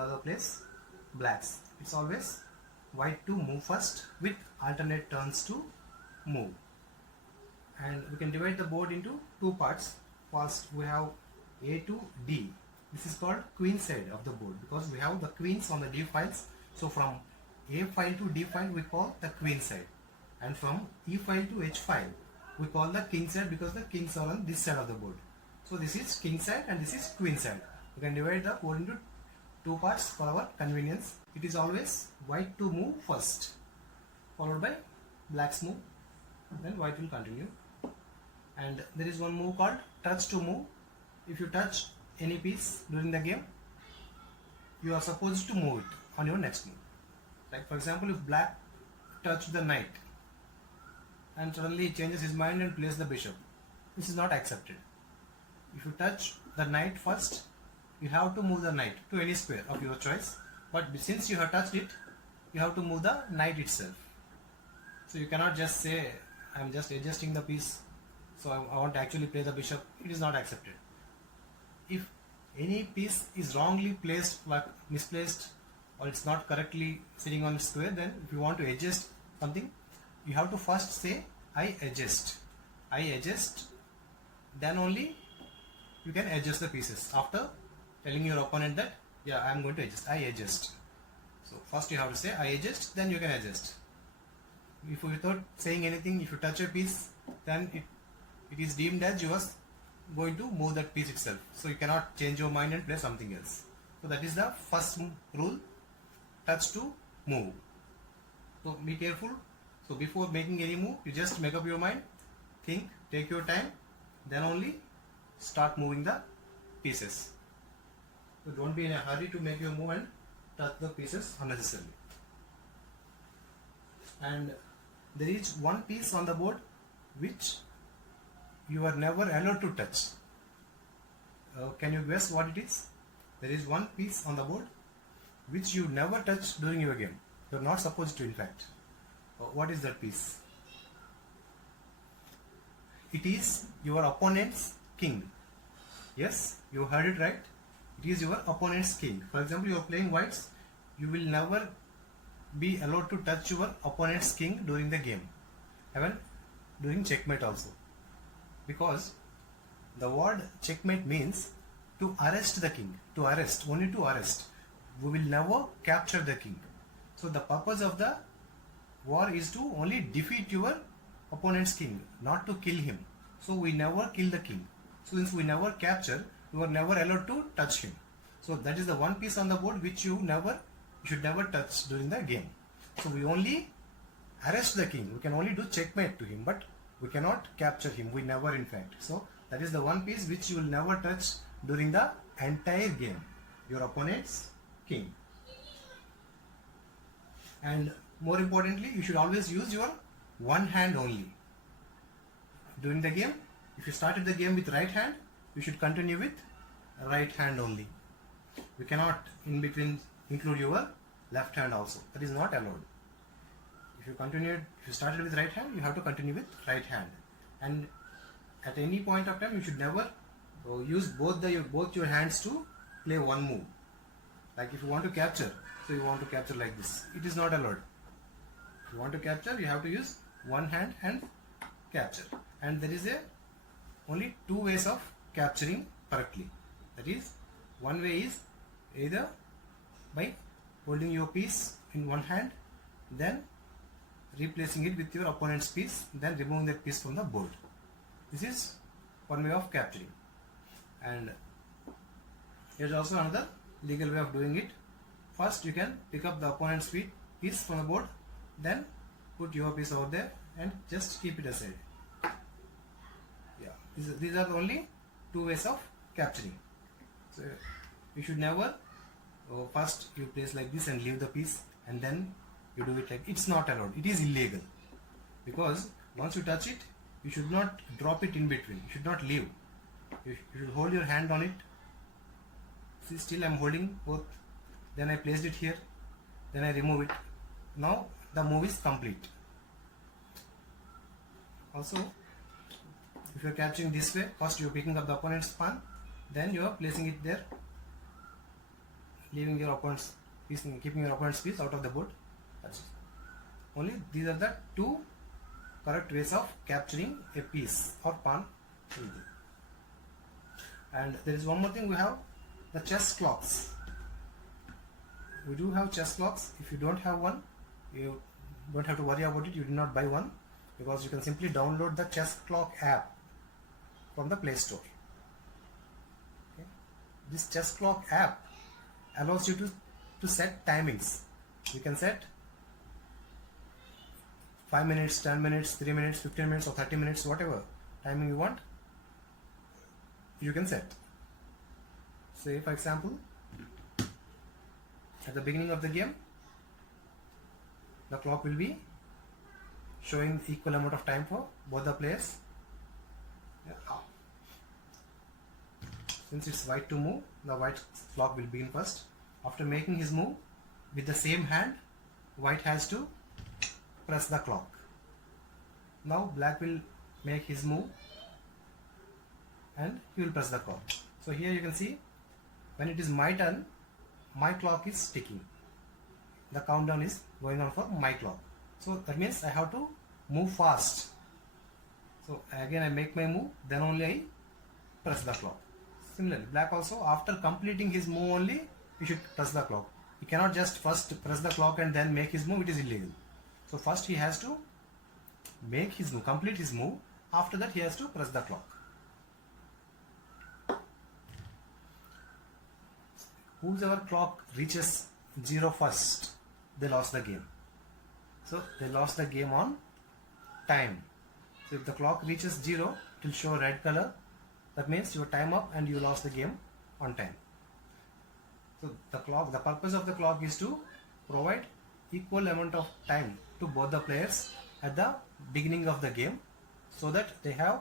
the other place blacks. It's always white to move first with alternate turns to move. And we can divide the board into two parts. First we have A to D. This is called queen side of the board because we have the queens on the D files. So from A file to D file we call the queen side, and from E file to H file we call the king side because the kings are on this side of the board. So this is king side and this is queen side. We can divide the board into two parts for our convenience. It is always white to move first, followed by black's move, then white will continue. And there is one move called touch to move. If you touch any piece during the game, you are supposed to move it on your next move. Like for example, if black touched the knight and suddenly he changes his mind and plays the bishop, this is not accepted. If you touch the knight first, you have to move the knight to any square of your choice, but since you have touched it, you have to move the knight itself. So you cannot just say I am just adjusting the piece, so I want to actually play the bishop. It is not accepted. If any piece is wrongly placed, like misplaced, or it's not correctly sitting on the square, then if you want to adjust something, you have to first say I adjust. I adjust, then only you can adjust the pieces after telling your opponent that yeah, I am going to adjust. I adjust. So first you have to say I adjust, then you can adjust. If without saying anything, if you touch a piece, then it is deemed as you are going to move that piece itself. So you cannot change your mind and play something else. So that is the first rule, touch to move. So be careful. So before making any move, you just make up your mind, think, take your time, then only start moving the pieces. So don't be in a hurry to make your move and touch the pieces unnecessarily. And there is one piece on the board which you are never allowed to touch. Can you guess what it is? There is one piece on the board which you never touch during your game. You are not supposed to, in fact. What is that piece? It is your opponent's king. Yes, you heard it right. It is your opponent's king. For example, you are playing whites. You will never be allowed to touch your opponent's king during the game, even during checkmate also, because the word checkmate means to arrest the king, to arrest, only to arrest. We will never capture the king. So the purpose of the war is to only defeat your opponent's king, not to kill him. So we never kill the king. So since we never capture, you are never allowed to touch him. So that is the one piece on the board which you should never touch during the game. So we only arrest the king. We can only do checkmate to him, but we cannot capture him. We never, in fact. So that is the one piece which you will never touch during the entire game. Your opponent's king. And more importantly, you should always use your one hand only. During the game, if you started the game with right hand, you should continue with right hand only. You cannot in between include your left hand also. That is not allowed. If you started with right hand, you have to continue with right hand. And at any point of time, you should never use both your hands to play one move. Like if you want to capture, so you want to capture like this. It is not allowed. If you want to capture, you have to use one hand and capture. And there is only two ways of capturing correctly. That is, one way is either by holding your piece in one hand, then replacing it with your opponent's piece, then removing that piece from the board. This is one way of capturing. And here is also another legal way of doing it. First, you can pick up the opponent's piece from the board, then put your piece over there and just keep it aside. Yeah, these are the only two ways of capturing. So you should never first you place like this and leave the piece, and then you do it like it's not allowed. It is illegal, because once you touch it, you should not drop it in between. You should not leave. You should hold your hand on it. See, still I am holding both. Then I placed it here. Then I remove it. Now the move is complete. Also, if you are capturing this way, first you are picking up the opponent's pawn, then you are placing it there. leaving your opponent's piece, keeping your opponent's piece out of the board. That's it. Only these are the two correct ways of capturing a piece or pawn. And there is one more thing, we have the chess clocks. We do have chess clocks. If you don't have one, you don't have to worry about it. You do not buy one, because you can simply download the chess clock app from the Play Store. Okay. This chess clock app allows you to set timings. You can set 5 minutes, 10 minutes, 3 minutes, 15 minutes or 30 minutes, whatever timing you want, you can set. Say for example, at the beginning of the game, the clock will be showing equal amount of time for both the players. Since it's white to move, the white clock will begin first. After making his move with the same hand, white has to press the clock. Now black will make his move and he will press the clock. So here you can see, when it is my turn, my clock is ticking. The countdown is going on for my clock. So that means I have to move fast. So again I make my move, then only I press the clock. Similarly, black also, after completing his move only, he should press the clock. He cannot just first press the clock and then make his move, it is illegal. So first he has to make his move, complete his move. After that he has to press the clock. Whoever clock reaches 0 first, they lost the game. So they lost the game on time. So if the clock reaches 0, it will show red color. That means your time up and you lost the game on time. So the purpose of the clock is to provide equal amount of time to both the players at the beginning of the game, so that they have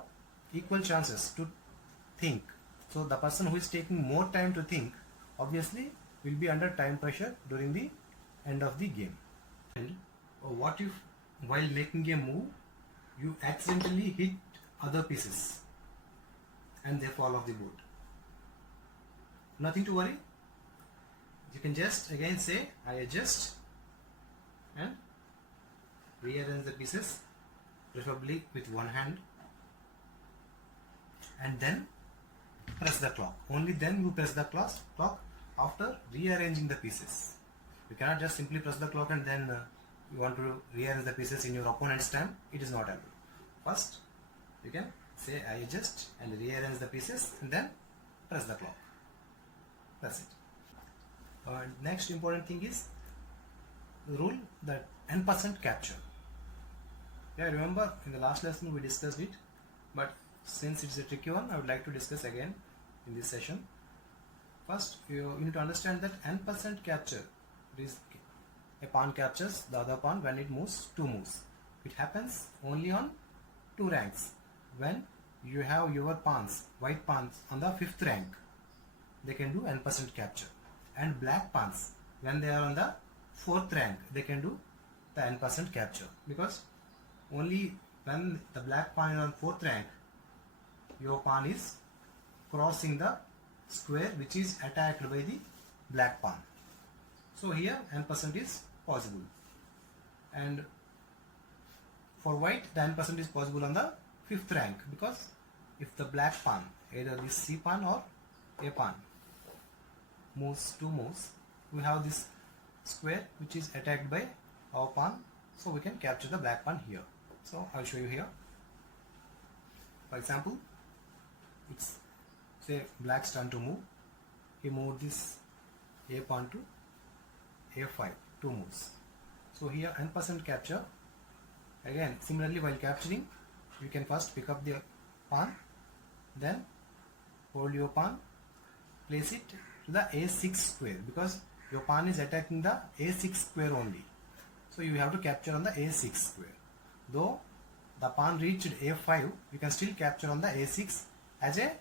equal chances to think. So the person who is taking more time to think obviously will be under time pressure during the end of the game. And what if while making a move you accidentally hit other pieces and they fall off the board? Nothing to worry. You can just again say I adjust and rearrange the pieces, preferably with one hand, and then press the clock. Only then you press the clock after rearranging the pieces. You cannot just simply press the clock and then you want to rearrange the pieces in your opponent's time. It is not allowed. First you can say I adjust and rearrange the pieces and then press the clock. That's it. Next important thing is the rule that n% capture. Yeah, remember in the last lesson we discussed it, but since it's a tricky one, I would like to discuss again in this session. First, you need to understand that n% capture is a pawn captures the other pawn when it moves 2 moves. It happens only on 2 ranks. When you have your pawns, white pawns, on the 5th rank, they can do n% capture. And black pawns, when they are on the 4th rank, they can do the n% capture, because only when the black pawn is on 4th rank, your pawn is crossing the square which is attacked by the black pawn. So here n% is possible, and for white the n% is possible on the 5th rank, because if the black pawn, either this C pawn or A pawn, moves 2 moves, we have this square which is attacked by our pawn, so we can capture the black pawn here. So I'll show you here. For example, it's say black's turn to move. He moved this A pawn to A5, 2 moves. So here n% capture. Again, similarly, while capturing, you can first pick up the pawn, then hold your pawn, place it to the A6 square, because your pawn is attacking the A6 square only. So you have to capture on the A6 square. Though the pawn reached A5, you can still capture on the A6 as a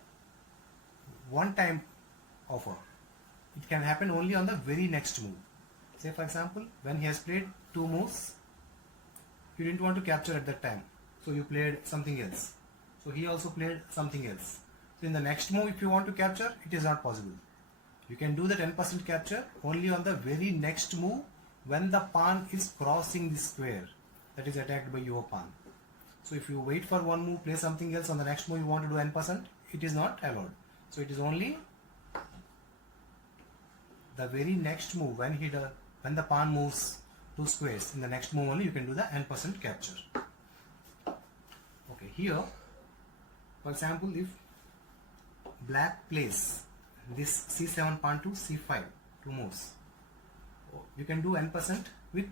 one-time offer. It can happen only on the very next move. Say for example, when he has played 2 moves, you didn't want to capture at that time, so you played something else. So he also played something else. So in the next move, if you want to capture, it is not possible. You can do the 10% capture only on the very next move when the pawn is crossing the square that is attacked by your pawn. So if you wait for one move, play something else, on the next move you want to do 10%, it is not allowed. So it is only the very next move when the pawn moves 2 squares, in the next move only you can do the n% capture. Okay, here for example, if black plays this c7 pawn to c5, 2 moves, you can do n% with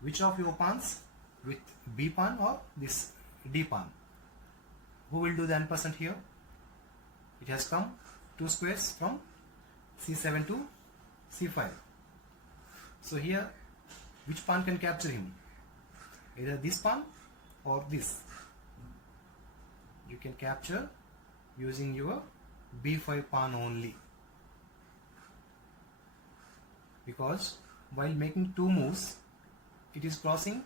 which of your pawns? With b pawn or this d pawn. Who will do the n% here? It has come 2 squares from c7 to c5. So here which pawn can capture him? Either this pawn or this. You can capture using your b5 pawn only, because while making 2 moves it is crossing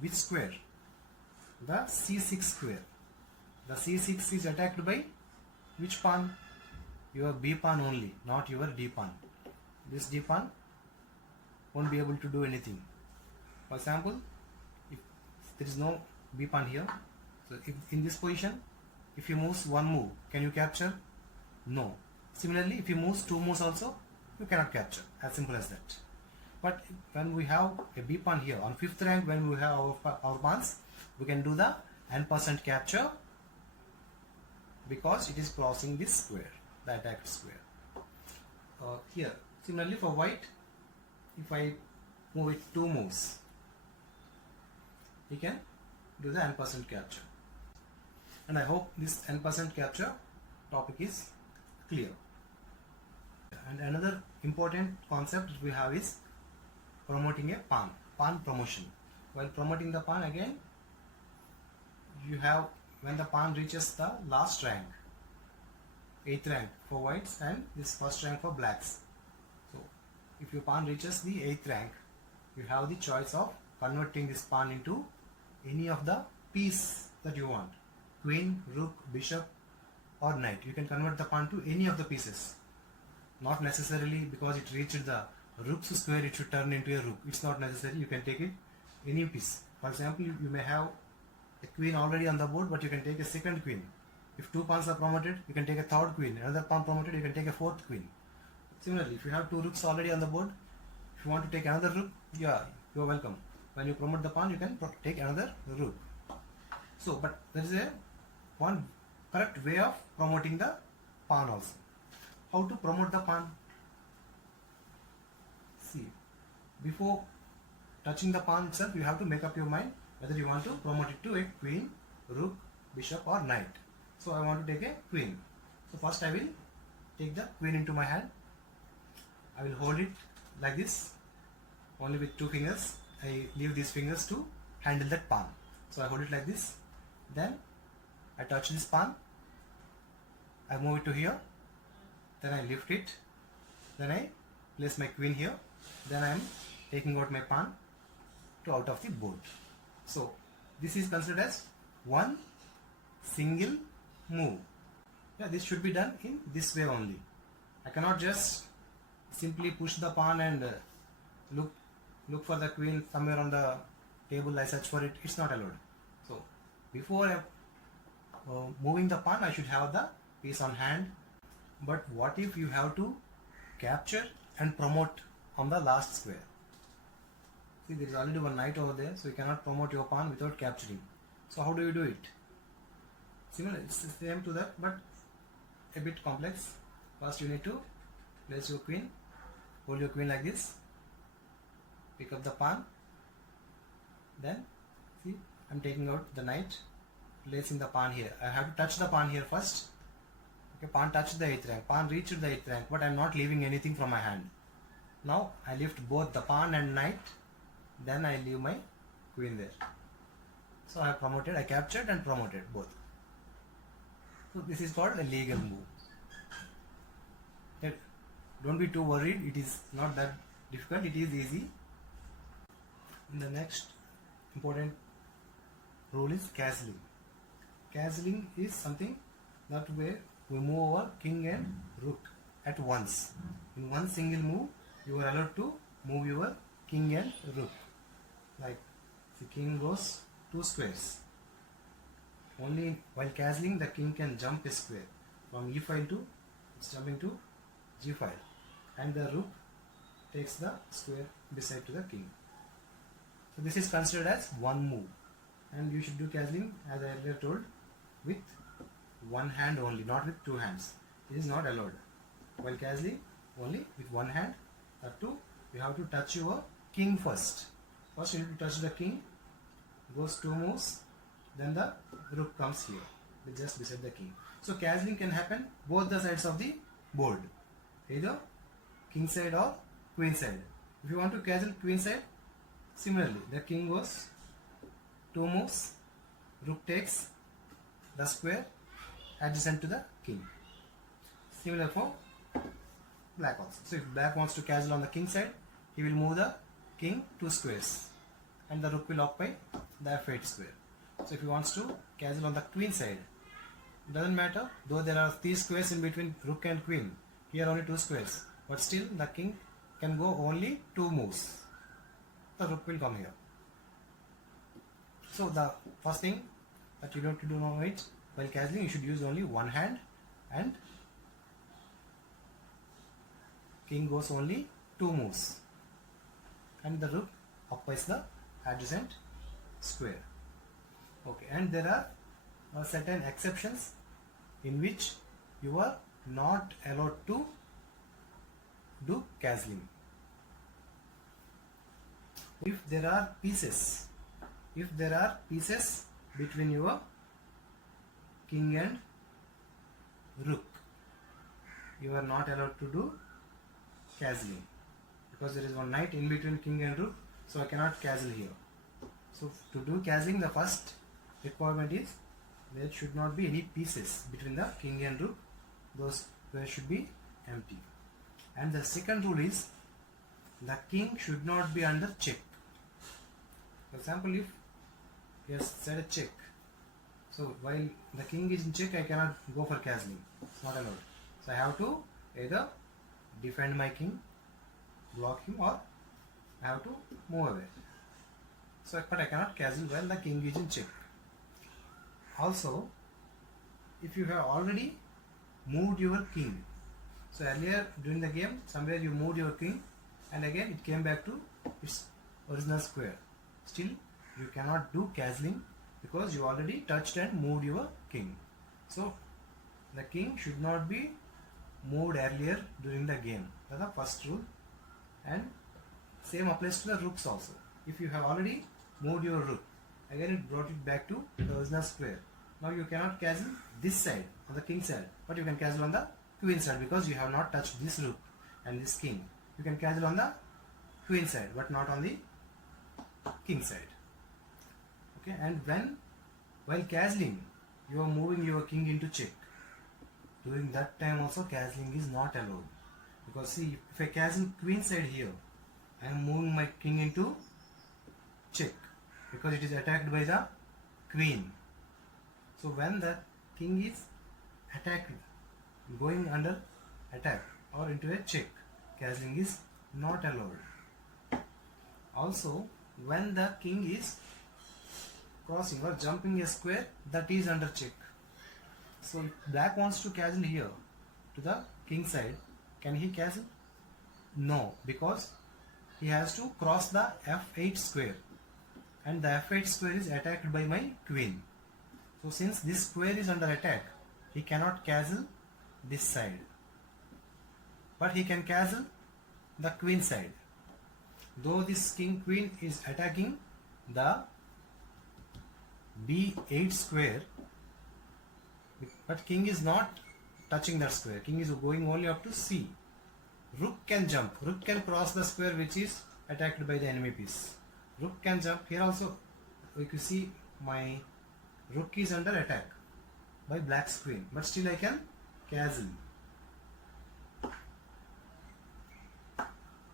which square? The c6 square. The c6 is attacked by which pawn? Your b pawn only, not your d pawn. This d pawn won't be able to do anything. For example, if there is no b pawn here, so if in this position, if he moves 1 move, can you capture? No. Similarly, if he moves 2 moves also, you cannot capture. As simple as that. But when we have a b pawn here on 5th rank, when we have our pawns, we can do the n% capture because it is crossing this square, the attacked square. Here, similarly for white, if I move it 2 moves, he can do the n% capture. And I hope this n% capture topic is clear. And another important concept we have is promoting a pawn promotion. While promoting the pawn, again you have when the pawn reaches the last rank, 8th rank for whites and this first rank for blacks. So if your pawn reaches the 8th rank, you have the choice of converting this pawn into any of the piece that you want. Queen, rook, bishop or knight. You can convert the pawn to any of the pieces. Not necessarily because it reached the rook's square it should turn into a rook. It's not necessary. You can take it any piece. For example, you may have a queen already on the board, but you can take a second queen. If 2 pawns are promoted, you can take a third queen. Another pawn promoted, you can take a 4th queen. Similarly, if you have 2 rooks already on the board, if you want to take another rook, yeah, you're welcome. When you promote the pawn, you can take another rook. So, but there is one correct way of promoting the pawn also. How to promote the pawn? See, before touching the pawn itself, you have to make up your mind whether you want to promote it to a queen, rook, bishop or knight. So I want to take a queen. So first I will take the queen into my hand. I will hold it like this, only with 2 fingers. I leave these fingers to handle that pawn. So I hold it like this. Then I touch this pawn. I move it to here. Then I lift it. Then I place my queen here. Then I am taking out my pawn to out of the board. So this is considered as one single move. Yeah, this should be done in this way only. I cannot just simply push the pawn and look for the queen somewhere on the table. I search for it. It's not allowed. So before moving the pawn, I should have the piece on hand. But what if you have to capture and promote on the last square? See, there is already one knight over there, so you cannot promote your pawn without capturing. So how do you do it? Similar, it's the same to that, but a bit complex. First you need to place your queen, hold your queen like this, pick up the pawn, then see, I'm taking out the knight, placing the pawn here. I have to touch the pawn here first. Okay, pawn touched the 8th rank, pawn reached the 8th rank, but I'm not leaving anything from my hand. Now I lift both the pawn and knight, then I leave my queen there. So I have promoted, I captured and promoted both. So this is called a legal move. Don't be too worried, it is not that difficult, it is easy. And the next important rule is castling. Castling is something that where we move over king and rook at once. In one single move, you are allowed to move your king and rook. Like the king goes 2 squares. Only while castling, the king can jump a square from e file to it's jumping to g file, and the rook takes the square beside to the king. So this is considered as one move, and you should do castling as I earlier told with one hand only, not with two hands. It is not allowed. While castling, only with one hand. That too, you have to touch your king first. First you need to touch the king, goes 2 moves, then the rook comes here, just beside the king. So castling can happen both the sides of the board, either king side or queen side. If you want to castle queen side, similarly the king goes 2 moves, rook takes the square adjacent to the king. Similar for black also. So if black wants to castle on the king side, he will move the king 2 squares and the rook will occupy the f8 square. So if he wants to castle on the queen side, it doesn't matter, though there are 3 squares in between rook and queen, here only 2 squares, but still the king can go only 2 moves. The rook will come here. So the first thing that you need to do now is, while castling you should use only one hand, and king goes only 2 moves, and the rook occupies the adjacent square. Okay, and there are certain exceptions in which you are not allowed to do castling. If there are pieces between your king and rook, you are not allowed to do castling, because there is one knight in between king and rook, so I cannot castle here. So to do castling, the first requirement is there should not be any pieces between the king and rook. Those squares should be empty. And the second rule is the king should not be under check. For example, if he has set a check, so while the king is in check, I cannot go for castling. It's not allowed. So I have to either defend my king, block him, or I have to move away. So, but I cannot castle while the king is in check. Also, if you have already moved your king, so earlier during the game, somewhere you moved your king and again it came back to its original square, still you cannot do castling because you already touched and moved your king. So the king should not be moved earlier during the game. That's the first rule, and same applies to the rooks also. If you have already moved your rook, again it brought it back to the original square. Now you cannot castle this side on the king side, but you can castle on the queen side because you have not touched this rook and this king. You can castle on the queen side but not on the king side. Okay, and while castling you are moving your king into check. During that time also castling is not allowed, because see, if I castle queen side here, I am moving my king into check because it is attacked by the queen. So when the king is attacked, going under attack or into a check, castling is not allowed. Also, when the king is crossing or jumping a square, that is under check. So if black wants to castle here to the king side, can he castle? No, because he has to cross the f8 square, and the f8 square is attacked by my queen. So since this square is under attack, he cannot castle this side, but he can castle the queen side. Though this king queen is attacking the b8 square, but king is not touching that square. King is going only up to c. Rook can jump. Rook can cross the square which is attacked by the enemy piece. Rook can jump. Here also you can see my rook is under attack by black's queen, but still I can castle.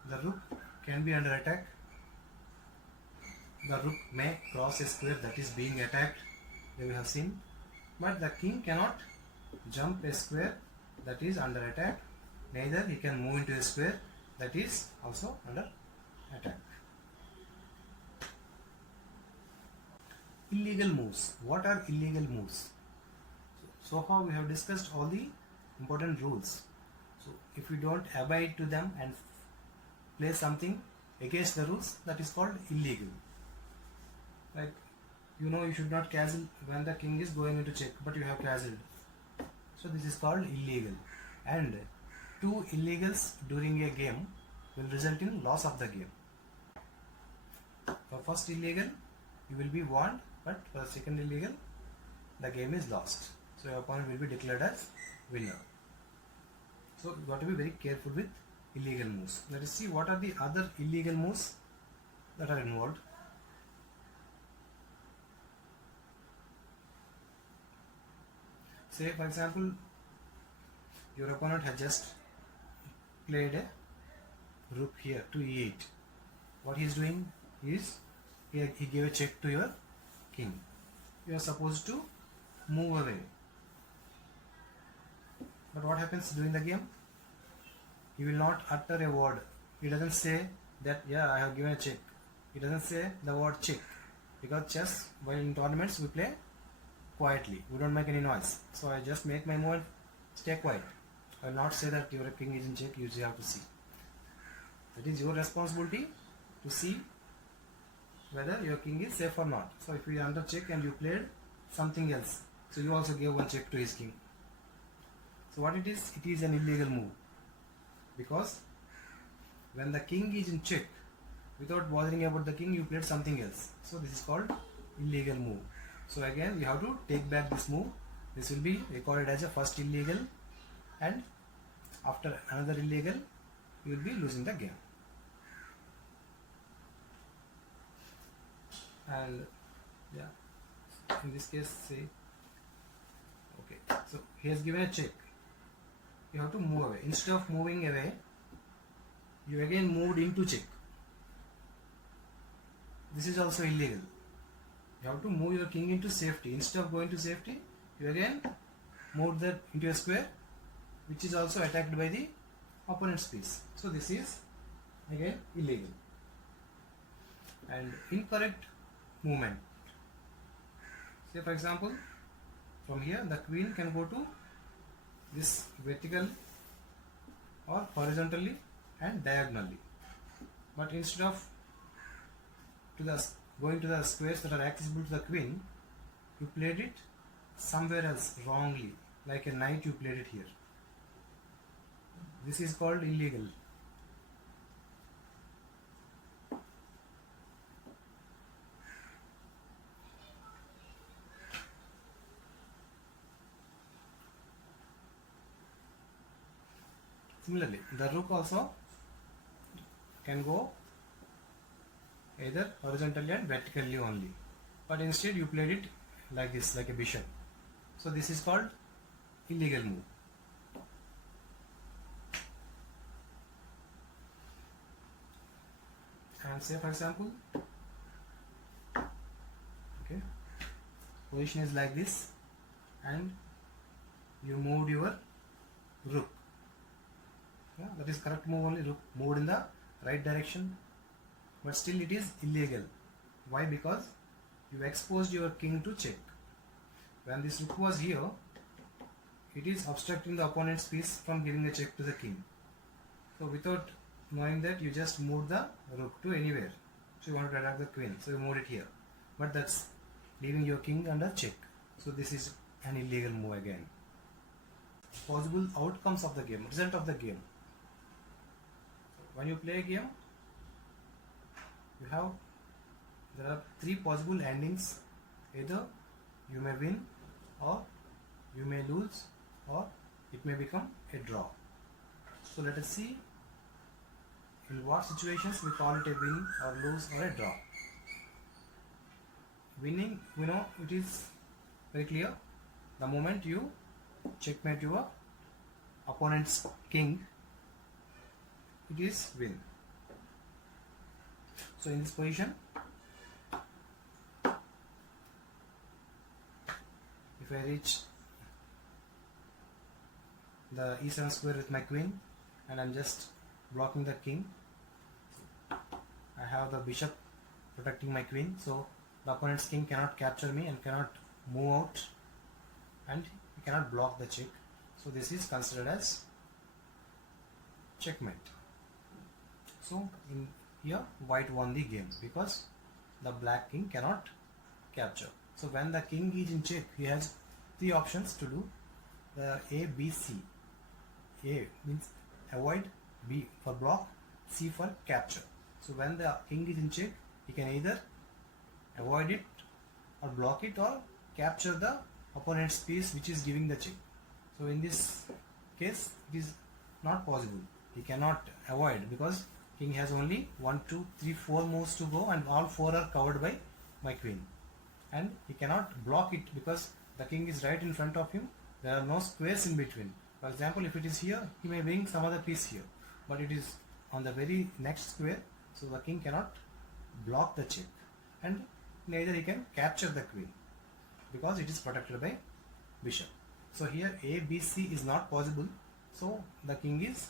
The rook can be under attack. The rook may cross a square that is being attacked, that we have seen, but the king cannot jump a square that is under attack neither he can move into a square that is also under attack. Illegal moves. What are illegal moves? So far we have discussed all the important rules. So if you don't abide to them and play something against the rules, that is called illegal. Like, you should not castle when the king is going into check, but you have castled. So this is called illegal. And two illegals during a game will result in loss of the game. For first illegal, you will be warned, but for the second illegal, the game is lost. So your opponent will be declared as winner. So you got to be very careful with illegal moves. Let us see what are the other illegal moves that are involved. Say for example, your opponent has just played a rook here to e8. What he is doing is he gave a check to your king. You are supposed to move away. But what happens during the game? He will not utter a word. He doesn't say that, yeah, I have given a check. He doesn't say the word check. Because chess, while in tournaments, we play quietly. We don't make any noise. So I just make my movement, stay quiet. I will not say that your king is in check, you have to see. That is your responsibility to see whether your king is safe or not. So if you are under check and you played something else, so you also gave one check to his king. So what it is an illegal move. Because when the king is in check, without bothering about the king, you played something else. So this is called illegal move. So again, you have to take back this move. This will be recorded as a first illegal, and after another illegal, you will be losing the game. And yeah, in this case, say, okay, so he has given a check. You have to move away. Instead of moving away, you again moved into check. This is also illegal. You have to move your king into safety. Instead of going to safety, you again move that into a square, which is also attacked by the opponent's piece. So this is again illegal. And incorrect movement. Say for example, from here the queen can go to this vertical or horizontally and diagonally. But instead of going to the squares that are accessible to the queen, you played it somewhere else wrongly, like a knight you played it here. This is called illegal. Similarly, the rook also can go either horizontally and vertically only, but instead you played it like this, like a bishop. So this is called illegal move. And say for example, okay, position is like this, and you moved your rook. Yeah, that is correct move only. Rook moved in the right direction, but still it is illegal. Why? Because you exposed your king to check. When this rook was here, it is obstructing the opponent's piece from giving a check to the king. So without knowing that, you just moved the rook to anywhere. So you want to attack the queen, so you moved it here. But that's leaving your king under check. So this is an illegal move again. Possible outcomes of the game, result of the game. When you play a game, there are three possible endings. Either you may win, or you may lose, or it may become a draw. So let us see in what situations we call it a win or lose or a draw. Winning, it is very clear. The moment you checkmate your opponent's king, it is win. So in this position, if I reach the e7 square with my queen, and I'm just blocking the king. I have the bishop protecting my queen, so the opponent's king cannot capture me and cannot move out, and he cannot block the check. So this is considered as checkmate. So in here white won the game because the black king cannot capture. So when the king is in check, he has three options to do the A, B, C. A means avoid, B for block, C for capture. So when the king is in check, he can either avoid it or block it or capture the opponent's piece which is giving the check. So in this case it is not possible. He cannot avoid because king has only 1, 2, 3, 4 moves to go, and all 4 are covered by my queen. And he cannot block it because the king is right in front of him. There are no squares in between. For example, if it is here, he may bring some other piece here, but it is on the very next square, so the king cannot block the check, and neither he can capture the queen because it is protected by bishop. So here A, B, C is not possible, so the king is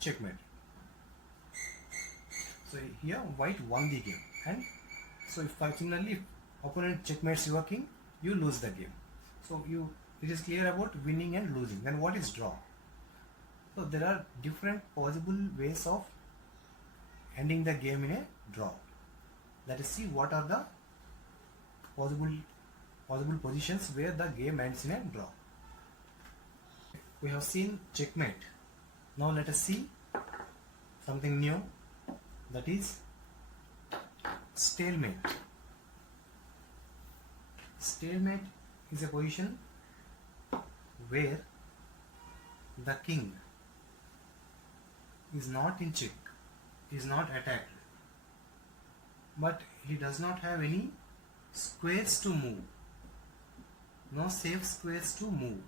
checkmate. So here white won the game, and so if similarly if opponent checkmates your king, you lose the game. So it is clear about winning and losing. Then what is draw? So there are different possible ways of ending the game in a draw. Let us see what are the possible positions where the game ends in a draw. We have seen checkmate. Now let us see something new, that is stalemate. Stalemate is a position where the king is not in check, is not attacked, but he does not have any squares to move, no safe squares to move,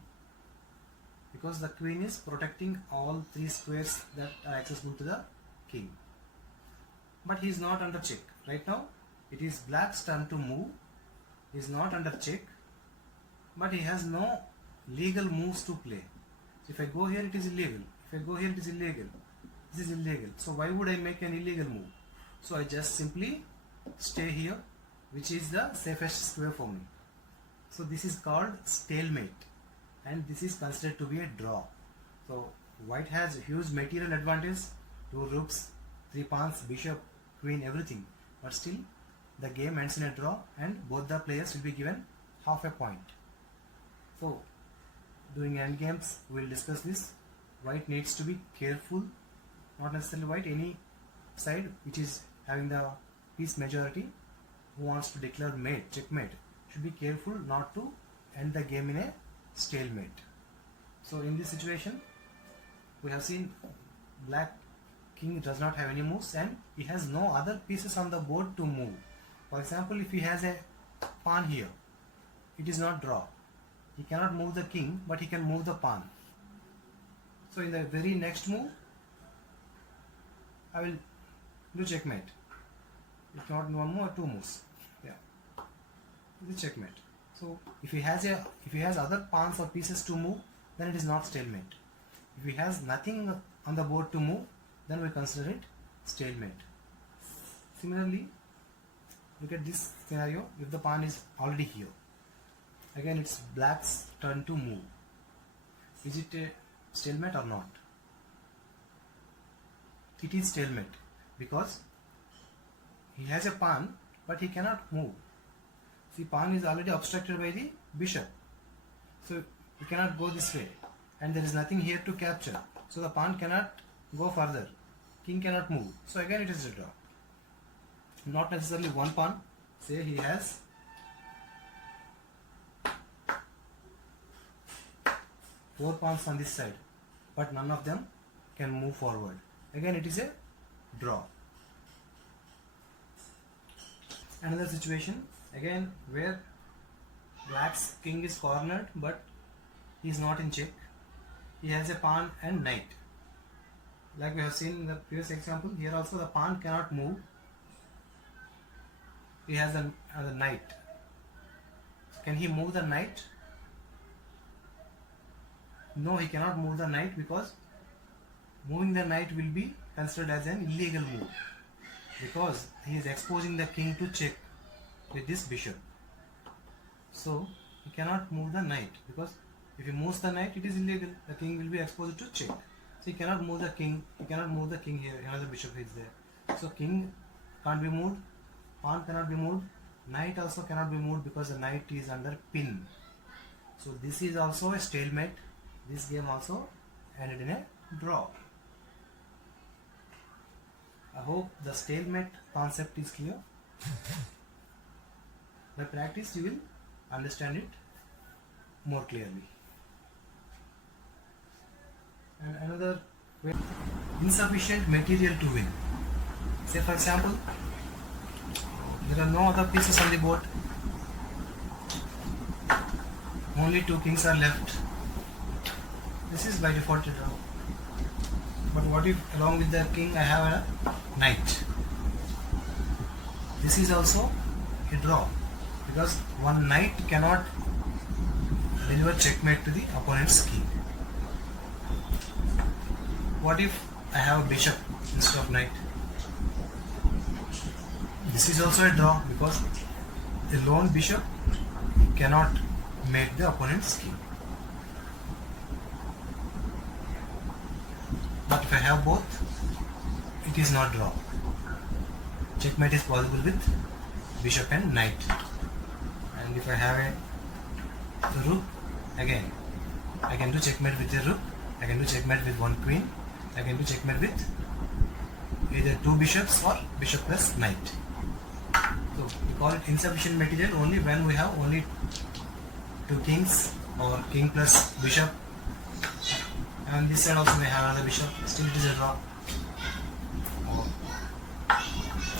because the queen is protecting all 3 squares that are accessible to the king. But he is not under check. Right now it is black's turn to move. He is not under check, but he has no legal moves to play. So if I go here, it is illegal. If I go here, it is illegal. This is illegal. So why would I make an illegal move? So I just simply stay here, which is the safest square for me. So this is called stalemate, and this is considered to be a draw. So white has a huge material advantage, 2 rooks, 3 pawns, bishop, queen, everything, but still the game ends in a draw, and both the players will be given half a point. So during end games we will discuss this. White needs to be careful, not necessarily white, any side which is having the piece majority who wants to declare mate, checkmate, should be careful not to end the game in a stalemate. So in this situation we have seen black king does not have any moves, and he has no other pieces on the board to move. For example, if he has a pawn here, it is not draw. He cannot move the king, but he can move the pawn. So in the very next move I will do checkmate. If not 1 move or 2 moves, yeah, this is checkmate. So if he has other pawns or pieces to move, then it is not stalemate. If he has nothing on the board to move, then we consider it stalemate. Similarly, look at this scenario. If the pawn is already here, again it's black's turn to move. Is it a stalemate or not? It is stalemate because he has a pawn, but he cannot move. See, pawn is already obstructed by the bishop, so he cannot go this way, and there is nothing here to capture, so the pawn cannot go further. King cannot move, so again it is a draw. Not necessarily one pawn. Say he has 4 pawns on this side, but none of them can move forward. Again it is a draw. Another situation again where black's king is cornered, but he is not in check. He has a pawn and knight. Like we have seen in the previous example, here also the pawn cannot move. He has a knight. Can he move the knight? No, he cannot move the knight because moving the knight will be considered as an illegal move because he is exposing the king to check with this bishop. So he cannot move the knight because if he moves the knight, it is illegal. The king will be exposed to check. So he cannot move the king. He cannot move the king here. Another bishop is there. So king can't be moved. Pawn cannot be moved. Knight also cannot be moved because the knight is under pin. So this is also a stalemate. This game also ended in a draw. I hope the stalemate concept is clear. By practice you will understand it more clearly. And another way, insufficient material to win. Say for example, there are no other pieces on the board. Only 2 kings are left. This is by default a draw. But what if along with the king I have a knight? This is also a draw because one knight cannot deliver checkmate to the opponent's king. What if I have a bishop instead of knight? This is also a draw because a lone bishop cannot mate the opponent's king. But if I have both, it is not draw. Checkmate is possible with bishop and knight. And if I have a rook, again I can do checkmate with a rook, I can do checkmate with one queen, I can do checkmate with either 2 bishops or bishop plus knight. So we call it insufficient material only when we have only 2 kings or king plus bishop, and this side also may have another bishop, still it is a draw. Or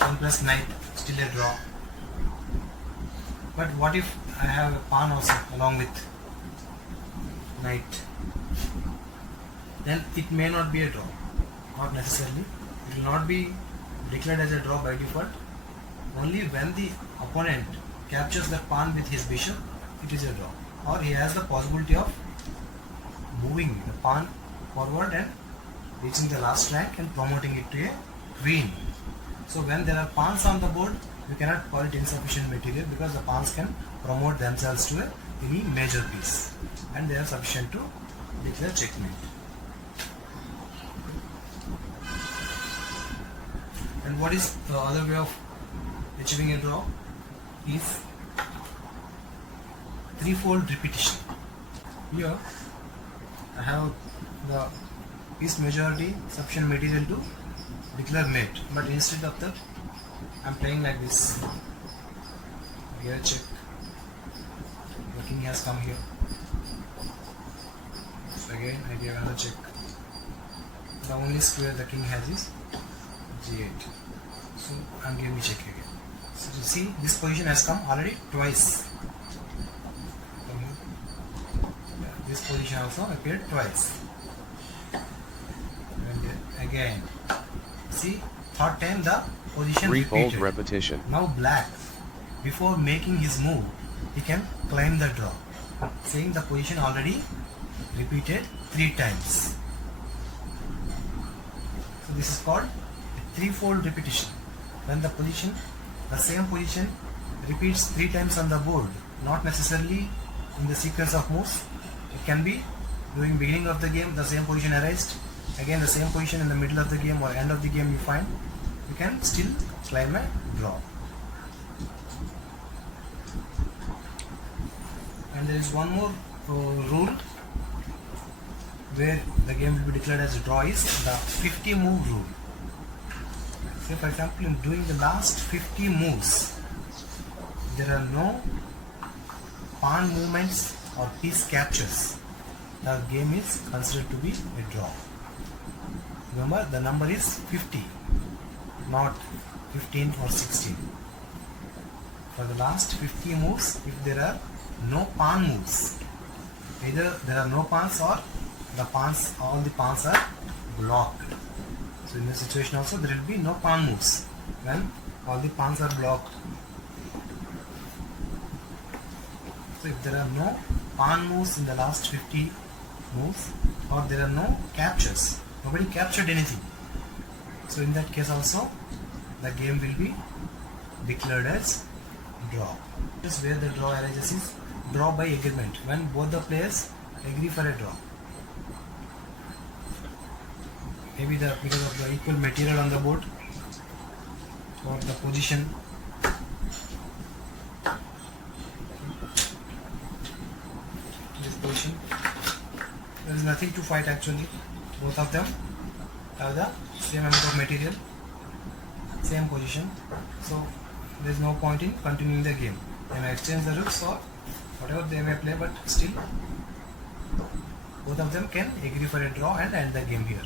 1 plus knight, still a draw. But what if I have a pawn also along with knight? Then it may not be a draw, not necessarily. It will not be declared as a draw by default. Only when the opponent captures the pawn with his bishop, it is a draw. Or he has the possibility of moving the pawn forward and reaching the last rank and promoting it to a queen. So when there are pawns on the board, you cannot call it insufficient material because the pawns can promote themselves to any major piece and they are sufficient to declare checkmate. And what is the other way of achieving a draw is threefold repetition. Here I have the piece majority sufficient material to declare mate, but instead of that I am playing like this. Here check, the king has come here, so again I give another check. The only square the king has is g8, so I am giving check again. So you see this position has come already twice. This position also appeared twice. And again, see, third time the position Threefold repeated. repetition. Now black, before making his move, he can claim the draw, saying the position already repeated 3 times. So this is called a threefold repetition. When the same position repeats 3 times on the board, not necessarily in the sequence of moves. It can be during beginning of the game, the same position arised, again the same position in the middle of the game or end of the game you find, you can still claim a draw. And there is one more rule where the game will be declared as a draw is the 50 move rule. Say for example, in doing the last 50 moves, there are no pawn movements or piece captures, the game is considered to be a draw. Remember, the number is 50, not 15 or 16. For the last 50 moves, if there are no pawn moves, either there are no pawns or the pawns, all the pawns are blocked. So in this situation also there will be no pawn moves when all the pawns are blocked. So if there are no pawn moves in the last 50 moves, or there are no captures, Nobody captured anything. So in that case also, the game will be declared as draw. This is where the draw arises is draw by agreement, when both the players agree for a draw. Maybe because of the equal material on the board or the position. This position, there is nothing to fight actually. Both of them have the same amount of material, same position, so there is no point in continuing the game. They may exchange the rooks or whatever they may play, but still both of them can agree for a draw and end the game here.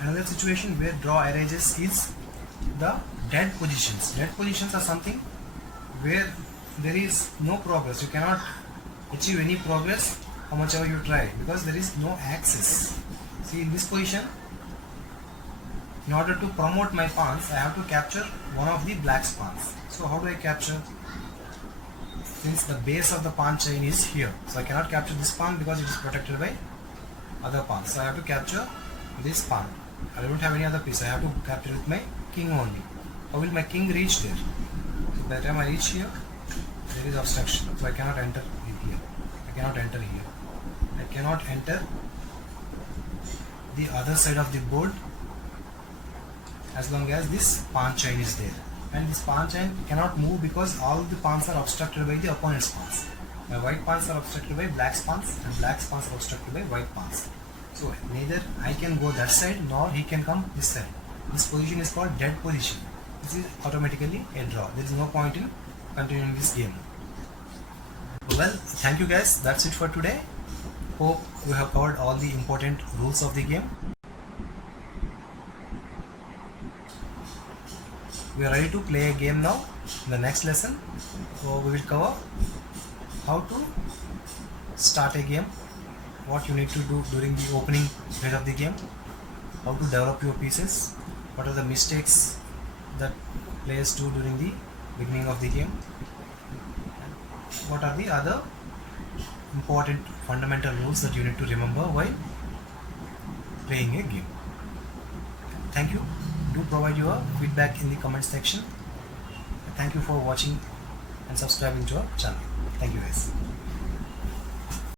Another situation where draw arises is the dead positions. Dead positions are something where there is no progress. You cannot achieve any progress how much ever you try, because there is no axis. See, in this position, in order to promote my pawns, I have to capture one of the black's pawns. So how do I capture? Since the base of the pawn chain is here, so I cannot capture this pawn because it is protected by other pawns. So I have to capture this pawn. I don't have any other piece. I have to capture with my king only. How will my king reach there? So by the time I reach here, there is obstruction. So I cannot enter here. I cannot enter here. I cannot enter the other side of the board as long as this pawn chain is there. And this pawn chain cannot move because all the pawns are obstructed by the opponent's pawns. My white pawns are obstructed by black's pawns, and black's pawns are obstructed by white pawns. So neither I can go that side nor he can come this side. This position is called dead position. This is automatically a draw. There is no point in continuing this game. Well, thank you guys. That's it for today. Hope we have covered all the important rules of the game. We are ready to play a game now. In the next lesson, so we will cover how to start a game, what you need to do during the opening phase of the game, how to develop your pieces, what are the mistakes that players do during the beginning of the game, what are the other important fundamental rules that you need to remember while playing a game. Thank you. Do provide your feedback in the comment section. Thank you for watching and subscribing to our channel. Thank you guys.